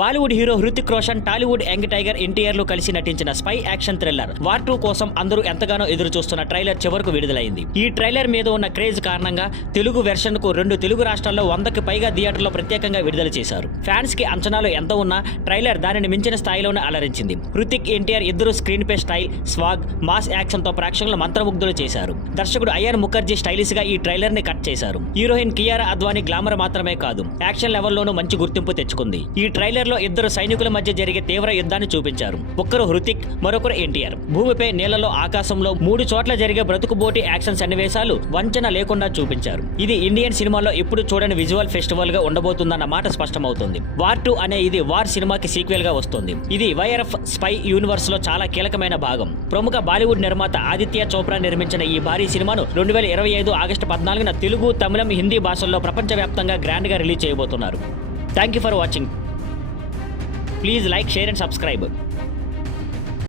Bollywood hero Hrithik Roshan, Tollywood young tiger NTR లు కలిసి నటించిన స్పై యాక్షన్ థ్రిల్లర్ వార్ 2 కోసం అందరూ ఎంతగానో ఎదురు చూస్తున్న ట్రైలర్ చివరకు విడుదలైంది. ఈ ట్రైలర్ మీద ఉన్న క్రేజ్ కారణంగా తెలుగు వెర్షన్ కు 2 తెలుగు రాష్ట్రాల్లో 100కి పైగా థియేటర్లో ప్రత్యేకంగా విడుదల చేశారు. ఫ్యాన్స్ కి అంచనాలు ఎంత ఉన్నా ట్రైలర్ దానిని మించిన స్థాయిలోనే అలరించింది. హృతిక్, ఎన్టీఆర్ ఇద్దరు screen pay style, swag, mass action తో ప్రేక్షకులు మంత్రముగ్ధులు చేశారు. దర్శకుడు అయాన్ ముఖర్జీ స్టైలిష్ గా ఈ ట్రైలర్ ని కట్ చేశారు. హీరోయిన్ కియారా అద్వానీ గ్లామర్ మాత్రమే కాదు, యాక్షన్ లెవెల్లోనూ మంచి గుర్తింపు తెచ్చుకుంది. ఈ ట్రైలర్ లో ఇద్దరు సైనికుల మధ్య జరిగే తీవ్ర యుద్ధాన్ని చూపించారు. ఒకరు హృతిక్, మరొకరు ఎన్టీఆర్. భూమిపై, నీళ్లలో, ఆకాశంలో 3 చోట్ల జరిగే బ్రతుకుబోటి యాక్షన్ సన్నివేశాలు వంచన లేకుండా చూపించారు. ఇది ఇండియన్ సినిమాలో ఎప్పుడు చూడని విజువల్ ఫెస్టివల్ గా ఉండబోతుందన్న మాట స్పష్టమవుతుంది. వార్ 2 అనే ఇది వార్ సినిమాకి సీక్వెల్ గా వస్తుంది. ఇది వైఆర్ఎఫ్ స్పై యూనివర్స్ లో చాలా కీలకమైన భాగం. ప్రముఖ బాలీవుడ్ నిర్మాత ఆదిత్య చోప్రా నిర్మించిన ఈ భారీ సినిమాను 2025 ఆగస్టు 14న తెలుగు, తమిళం, హిందీ భాషల్లో ప్రపంచవ్యాప్తంగా గ్రాండ్ గా రిలీజ్ చేయబోతున్నారు. Thank you for watching. Please like, share and subscribe.